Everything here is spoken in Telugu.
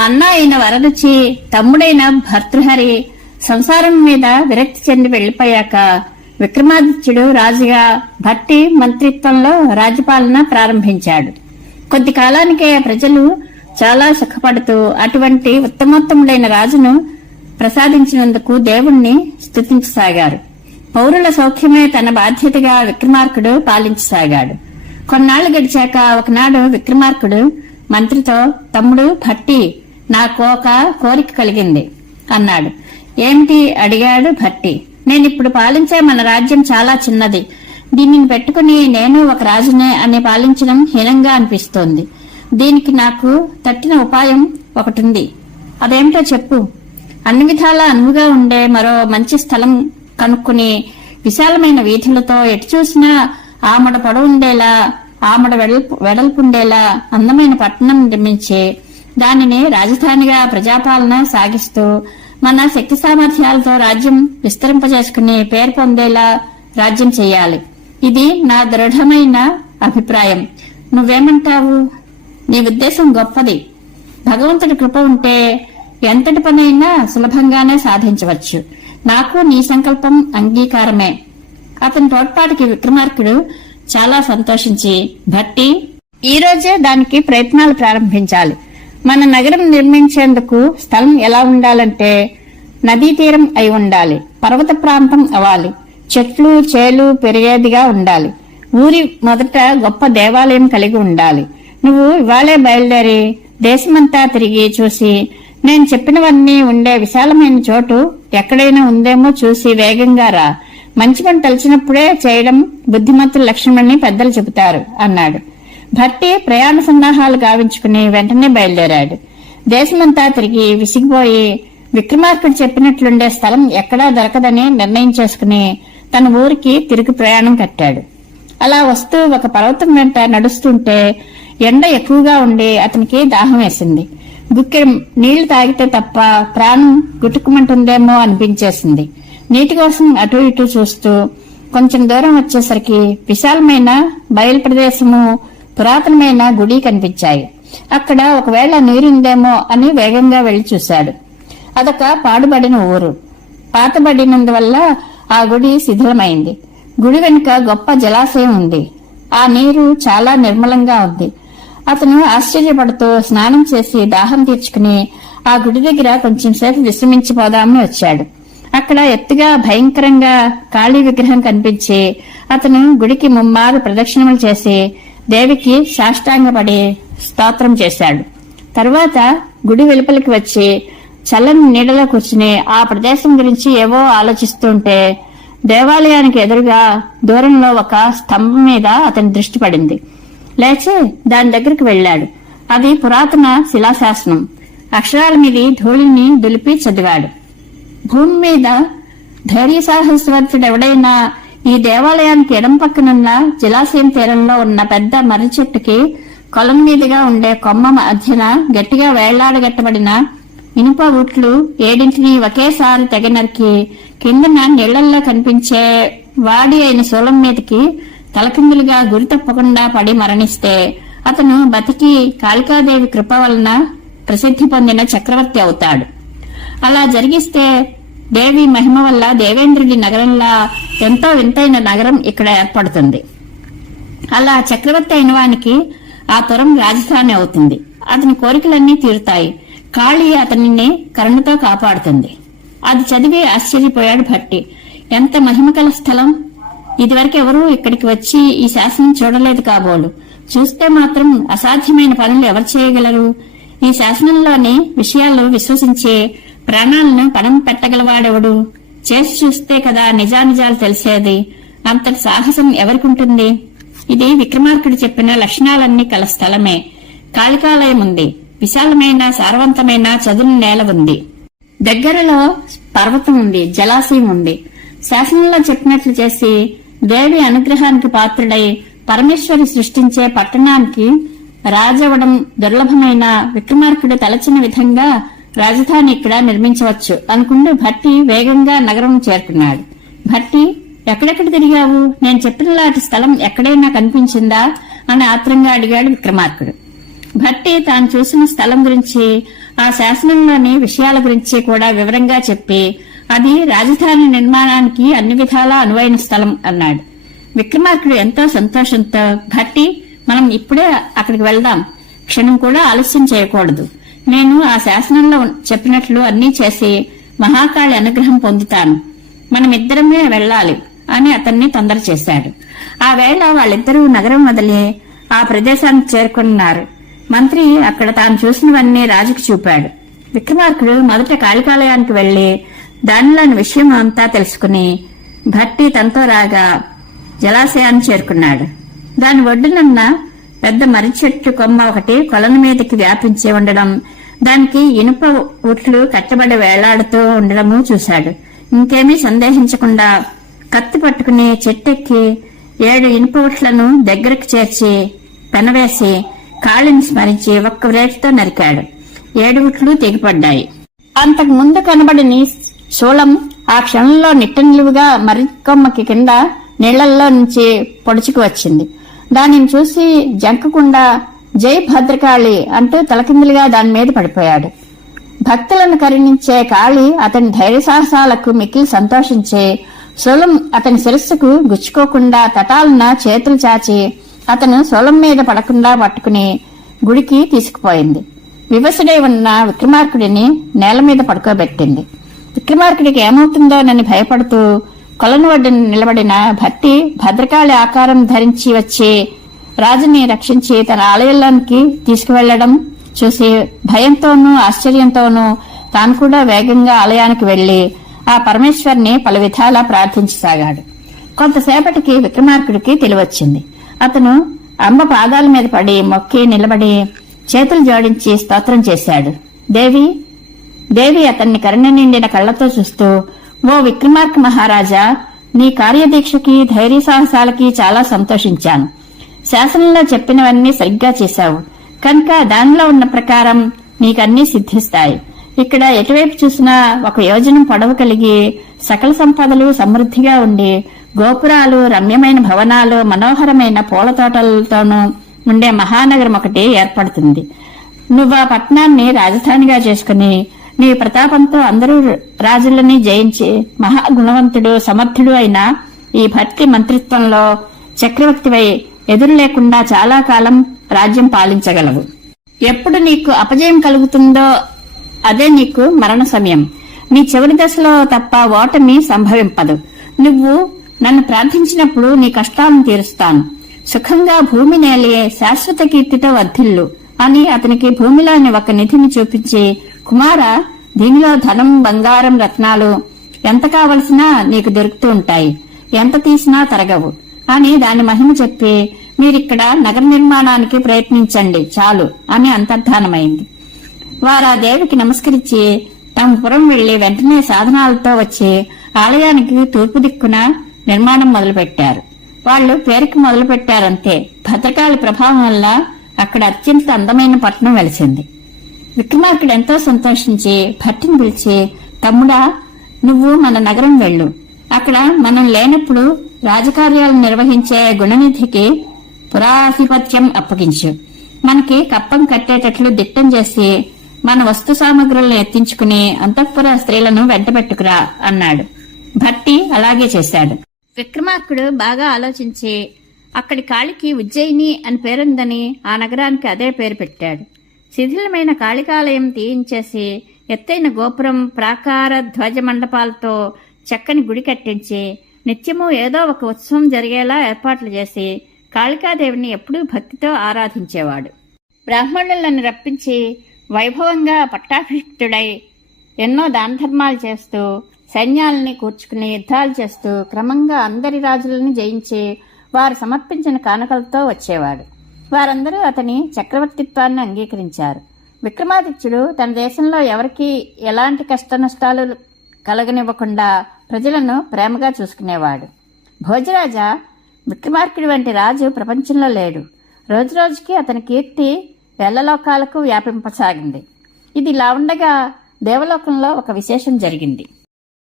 అన్న అయిన వరదచి తమ్ముడైన భర్తృహరి సంసారం మీద విరక్తి చెంది వెళ్ళిపోయాక విక్రమాదిత్యుడు రాజుగా భట్టి మంత్రిత్వంలో రాజ్యపాలన ప్రారంభించాడు. కొద్ది కాలానికే ప్రజలు చాలా సుఖపడుతూ అటువంటి ఉత్తమోత్తముడైన రాజును ప్రసాదించినందుకు దేవుణ్ణి స్థుతించసాగారు పౌరుల సౌఖ్యమే తన బాధ్యతగా విక్రమార్కుడు పాలించసాగాడు. కొన్నాళ్ళు గడిచాక ఒకనాడు విక్రమార్కుడు మంత్రితో తమ్ముడు భట్టి నాకు ఒక కోరిక కలిగింది. అన్నాడు. ఏమిటి? అడిగాడు భట్టి. నేనిప్పుడు పాలించే మన రాజ్యం చాలా చిన్నది. దీనిని పెట్టుకుని నేను ఒక రాజునే అని పాలించడం హీనంగా అనిపిస్తోంది. దీనికి నాకు తట్టిన ఉపాయం ఒకటుంది. అదేమిటో చెప్పు. అన్ని విధాలా అనువుగా ఉండే మరో మంచి స్థలం కనుక్కుని విశాలమైన వీధులతో ఎటు చూసినా ఆమడ పొడవుండేలా ఆమడ వెడల్పు వెడల్పుండేలా అందమైన పట్టణం నిర్మించి దానిని రాజధానిగా ప్రజాపాలన సాగిస్తూ మన శక్తి సామర్థ్యాలతో రాజ్యం విస్తరింపజేసుకుని పేరు పొందేలా రాజ్యం చేయాలి. ఇది నా దృఢమైన అభిప్రాయం. నువ్వేమంటావు? నీ ఉద్దేశం గొప్పది. భగవంతుడి కృప ఉంటే ఎంతటి పనైనా సులభంగానే సాధించవచ్చు. నాకు నీ సంకల్పం అంగీకారమే. అతని తోడ్పాటికి విక్రమార్కుడు చాలా సంతోషించి భట్టి ఈ రోజే దానికి ప్రయత్నాలు ప్రారంభించాలి. మన నగరం నిర్మించేందుకు స్థలం ఎలా ఉండాలంటే నదీ తీరం అయి ఉండాలి పర్వత ప్రాంతం అవ్వాలి చెట్లు చేలు పెరిగేదిగా ఉండాలి ఊరి మొదట గొప్ప దేవాలయం కలిగి ఉండాలి. నువ్వు ఇవాళే బయలుదేరి దేశమంతా తిరిగి చూసి నేను చెప్పినవన్నీ ఉండే విశాలమైన చోటు ఎక్కడైనా ఉందేమో చూసి వేగంగా రా. మంచి పని తలిచినప్పుడే చేయడం బుద్ధిమంతుల లక్షణమని పెద్దలు చెబుతారు అన్నాడు. భర్తే ప్రయాణ సన్నాహాలు గావించుకుని వెంటనే బయలుదేరాడు. దేశమంతా తిరిగి విసిగిపోయి విక్రమార్కుడు చెప్పినట్లుండే స్థలం ఎక్కడా దొరకదని నిర్ణయం చేసుకుని తన ఊరికి తిరిగి ప్రయాణం కట్టాడు. అలా వస్తూ ఒక పర్వతం వెంట నడుస్తుంటే ఎండ ఎక్కువగా ఉండి అతనికి దాహం వేసింది. గుక్కెడు నీళ్ళు తాగితే తప్ప ప్రాణం గుట్టుకుమంటుందేమో అనిపించేసింది. నీటి కోసం అటు ఇటు చూస్తూ కొంచెం దూరం వచ్చేసరికి విశాలమైన బయలు ప్రదేశము పురాతనమైన గుడి కనిపించాయి. అక్కడ ఒకవేళ నీరుందేమో అని వేగంగా వెళ్ళి చూశాడు. అదొక పాడుబడిన ఊరు. పాతబడినందువల్ల ఆ గుడి శిథిలమైంది. గుడి వెనుక గొప్ప జలాశయం ఉంది. ఆ నీరు చాలా నిర్మలంగా ఉంది. అతను ఆశ్చర్యపడుతూ స్నానం చేసి దాహం తీర్చుకుని ఆ గుడి దగ్గర కొంచెం సేపు విశ్రమించిపోదామని వచ్చాడు. అక్కడ ఎత్తుగా భయంకరంగా కాళీ విగ్రహం కనిపించి అతను గుడికి ముమ్మారు ప్రదక్షిణములు చేసి దేవికి సాష్టాంగపడి స్తోత్రం చేశాడు. తరువాత గుడి వెలుపలికి వచ్చి చల్లని నీడలో కూర్చుని ఆ ప్రదేశం గురించి ఏవో ఆలోచిస్తుంటే దేవాలయానికి ఎదురుగా దూరంలో ఒక స్తంభం మీద అతని దృష్టి పడింది. లేచి దాని దగ్గరికి వెళ్ళాడు. అది పురాతన శిలాశాసనం. అక్షరాల మీద ధూళిని దులిపి చదివాడు. భూమి మీద ధైర్య సాహసవంతుడెవడైనా ఈ దేవాలయానికి ఎడం పక్కనున్న జలాశయం తీరంలో ఉన్న పెద్ద మర్రి చెట్టుకి కొలం మీదుగా ఉండే కొమ్మ మధ్యన గట్టిగా వేళ్ళాడగట్టబడిన ఇనుప ఉట్లు ఏడింటిని ఒకేసారి తెగ నరికి కిందన నీళ్ళల్లో కనిపించే వాడి అయిన శూలం మీదకి తలకిందులుగా గురి తప్పకుండా పడి మరణిస్తే అతను బతికి కాళికాదేవి కృప వలన ప్రసిద్ధి పొందిన చక్రవర్తి అవుతాడు. అలా జరిగిస్తే దేవి మహిమ వల్ల దేవేంద్రుడి నగరంలా ఎంతో వింతైన నగరం ఇక్కడ ఏర్పడుతుంది. అలా చక్రవర్తి అయిన వానికి ఆ పురం రాజధాని అవుతుంది. అతని కోరికలన్నీ తీరుతాయి. కాళీ అతనిని కరుణతో కాపాడుతుంది. అది చదివి ఆశ్చర్యపోయాడు భట్టి. ఎంత మహిమకల స్థలం! ఇదివరకు ఎవరూ ఇక్కడికి వచ్చి ఈ శాసనం చూడలేదు కాబోలు. చూస్తే మాత్రం అసాధ్యమైన పనులు ఎవరు చేయగలరు? ఈ శాసనంలోని విషయాలు విశ్వసించే ప్రాణాలను పణం పెట్టగలవాడెవడు? చేసి చూస్తే కదా నిజానిజాలు తెలిసేది. అంతటి సాహసం ఎవరికుంటుంది? ఇది విక్రమార్కుడు చెప్పిన లక్షణాలన్నీ కల స్థలమే. కాళికాలయం ఉంది. విశాలమైన సారవంతమైన చదును నేల ఉంది. దగ్గరలో పర్వతం ఉంది జలాశయం ఉంది. శాసనంలో చెప్పినట్లు చేసి దేవి అనుగ్రహానికి పాత్రుడై పరమేశ్వరి సృష్టించే పట్టణానికి రాజవడం దుర్లభమైన విక్రమార్కుడు తలచిన విధంగా రాజధాని ఇక్కడ నిర్మించవచ్చు. అనుకుంటూ భట్టి వేగంగా నగరం చేరుకున్నాడు. భట్టి ఎక్కడెక్కడ తిరిగావు? నేను చెప్పిన లాంటి స్థలం ఎక్కడైనా కనిపించిందా? అని ఆత్రంగా అడిగాడు విక్రమార్కుడు. భట్టి తాను చూసిన స్థలం గురించి ఆ శాసనంలోని విషయాల గురించి కూడా వివరంగా చెప్పి అది రాజధాని నిర్మాణానికి అన్ని విధాలా అనువైన స్థలం అన్నాడు. విక్రమార్కుడు ఎంతో సంతోషంతో భట్టి మనం ఇప్పుడే అక్కడికి వెళ్దాం. క్షణం కూడా ఆలస్యం చేయకూడదు. నేను ఆ శాసనంలో చెప్పినట్లు అన్నీ చేసి మహాకాళి అనుగ్రహం పొందుతాను. మనమిద్దరమే వెళ్ళాలి అని అతన్ని తొందర చేశాడు. ఆ వేళ వాళ్ళిద్దరూ నగరం వదిలి ఆ ప్రదేశానికి చేరుకున్నారు. మంత్రి అక్కడ తాను చూసినవన్నీ రాజుకు చూపాడు. విక్రమార్కుడు మొదట కాళికాలయానికి వెళ్ళి దానిలోని విషయం అంతా తెలుసుకుని భట్టి తనతో రాగా జలాశయాన్ని చేరుకున్నాడు. దాని ఒడ్డునున్న పెద్ద మర్రి చెట్టు కొమ్మ ఒకటి కొలను మీదకి వ్యాపించి ఉండడం దానికి ఇనుప ఉట్లు కట్టబడి వేలాడుతూ ఉండడము చూశాడు. ఇంకేమీ సందేహించకుండా కత్తి పట్టుకుని చెట్టెక్కి ఏడు ఇనుప ఉట్లను దగ్గరకు చేర్చి పెనవేసి కాళిని స్మరించి ఒక్క వ్రేటితో నరికాడు. ఏడు ఉట్లు తెగిపడ్డాయి. అంతకు ముందు కనబడని శూలం ఆ క్షణంలో నిట్టనిలువుగా మరికొమ్మకి కింద నీళ్ళల్లో నుంచి పొడుచుకు వచ్చింది. దానిని చూసి జంకకుండా జై భద్రకాళి అంటూ తలకిందులుగా దాని మీద పడిపోయాడు. భక్తులను కరుణించే కాళి అతని ధైర్య సాహసాలకు మిక్కిలి సంతోషించే శూలం అతని శిరస్సుకు గుచ్చుకోకుండా తటాలన చేతులు చాచి అతను శూలం మీద పడకుండా పట్టుకుని గుడికి తీసుకుపోయింది. వివసుడై ఉన్న విక్రమార్కుడిని నేల మీద పడుకోబెట్టింది. విక్రమార్కుడికి ఏమవుతుందోనని భయపడుతూ కొలను వడ్డన నిలబడిన భట్టి భద్రకాళి ఆకారం ధరించి వచ్చి రాజుని రక్షించి తన ఆలయంలోనికి తీసుకువెళ్ళడం చూసి భయంతోనూ ఆశ్చర్యంతోనూ తాను కూడా వేగంగా ఆలయానికి వెళ్ళి ఆ పరమేశ్వర్ని పలు విధాలా ప్రార్థించసాగాడు. కొంతసేపటికి విక్రమార్కుడికి తెలివచ్చింది. అతను అంబ పాదాల మీద పడి మొక్కి నిలబడి చేతులు జోడించి స్తోత్రం చేశాడు. దేవి దేవి అతన్ని కరుణ నిండిన కళ్ళతో చూస్తూ ఓ విక్రమార్క మహారాజా నీ కార్యదీక్షకి ధైర్య సాహసాలకి చాలా సంతోషించాను. శాసనంలో చెప్పినవన్నీ సరిగ్గా చేశావు. కనుక దానిలో ఉన్న ప్రకారం నీకన్నీ సిద్ధిస్తాయి. ఇక్కడ ఎటువైపు చూసినా ఒక యోజనం పొడవు కలిగి సకల సంపదలు సమృద్ధిగా ఉండి గోపురాలు రమ్యమైన భవనాలు మనోహరమైన పూల తోటలతోనూ ఉండే మహానగరం ఒకటి ఏర్పడుతుంది. నువ్వు ఆ పట్టణాన్ని రాజధానిగా చేసుకుని నీ ప్రతాపంతో అందరూ రాజులని జయించి మహాగుణవంతుడు సమర్థుడు అయిన ఈ భక్తి మంత్రిత్వంలో చక్రవర్తివై ఎదురు లేకుండా చాలా కాలం రాజ్యం పాలించగలవు. ఎప్పుడు నీకు అపజయం కలుగుతుందో అదే నీకు మరణ సమయం. నీ చివరి దశలో తప్ప ఓటమి సంభవింపదు. నువ్వు నన్ను ప్రార్థించినప్పుడు నీ కష్టాలను తీరుస్తాను. సుఖంగా భూమి నేలయే శాశ్వత కీర్తితో వర్ధిల్లు అని అతనికి భూమిలోని ఒక నిధిని చూపించి కుమార దీనిలో ధనం బంగారం రత్నాలు ఎంత కావలసినా నీకు దొరుకుతూ ఉంటాయి. ఎంత తీసినా తరగవు. అని దాని మహిమ చెప్పి మీరిక్కడ నగర నిర్మాణానికి ప్రయత్నించండి చాలు అని అంతర్ధానమైంది. వారు ఆ దేవికి నమస్కరించి తమ పురం వెళ్ళి వెంటనే సాధనాలతో వచ్చి ఆలయానికి తూర్పు దిక్కున నిర్మాణం మొదలుపెట్టారు. వాళ్ళు పేరుకి మొదలుపెట్టారంతే. భద్రకాళి ప్రభావం వల్ల అక్కడ అత్యంత అందమైన పట్టణం వెలిసింది. విక్రమార్కుడు ఎంతో సంతోషించి భట్టిని పిలిచి తమ్ముడా నువ్వు మన నగరం వెళ్ళు. అక్కడ మనం లేనప్పుడు రాజకార్యాలు నిర్వహించే గుణనిధికి పురాధిపత్యం అప్పగించు. మనకి కప్పం కట్టేటట్లు దిట్టం చేసి మన వస్తు సామగ్రులను ఎత్తించుకుని అంతఃపుర స్త్రీలను వెంటబెట్టుకురా అన్నాడు. భట్టి అలాగే చేశాడు. విక్రమార్కుడు బాగా ఆలోచించి అక్కడి కాళికి ఉజ్జయిని అని పేరుందని ఆ నగరానికి అదే పేరు పెట్టాడు. శిథిలమైన కాళికాలయం తీయించేసి ఎత్తైన గోపురం ప్రాకార ధ్వజ మండపాలతో చక్కని గుడి కట్టించి నిత్యము ఏదో ఒక ఉత్సవం జరిగేలా ఏర్పాట్లు చేసి కాళికాదేవిని ఎప్పుడూ భక్తితో ఆరాధించేవాడు. బ్రాహ్మణులను రప్పించి వైభవంగా పట్టాభిషిక్తుడై ఎన్నో దానధర్మాలు చేస్తూ సైన్యాలని కూర్చుకుని యుద్ధాలు చేస్తూ క్రమంగా అందరి రాజులను జయించి వారు సమర్పించిన కానుకలతో వచ్చేవాడు. వారందరూ అతని చక్రవర్తిత్వాన్ని అంగీకరించారు. విక్రమాదిత్యుడు తన దేశంలో ఎవరికి ఎలాంటి కష్ట నష్టాలు కలగనివ్వకుండా ప్రజలను ప్రేమగా చూసుకునేవాడు. భోజరాజ విక్రమార్కుడి వంటి రాజు ప్రపంచంలో లేడు. రోజురోజుకి అతని కీర్తి వేలలోకాలకు వ్యాపింపసాగింది. ఇది ఇలా ఉండగా దేవలోకంలో ఒక విశేషం జరిగింది.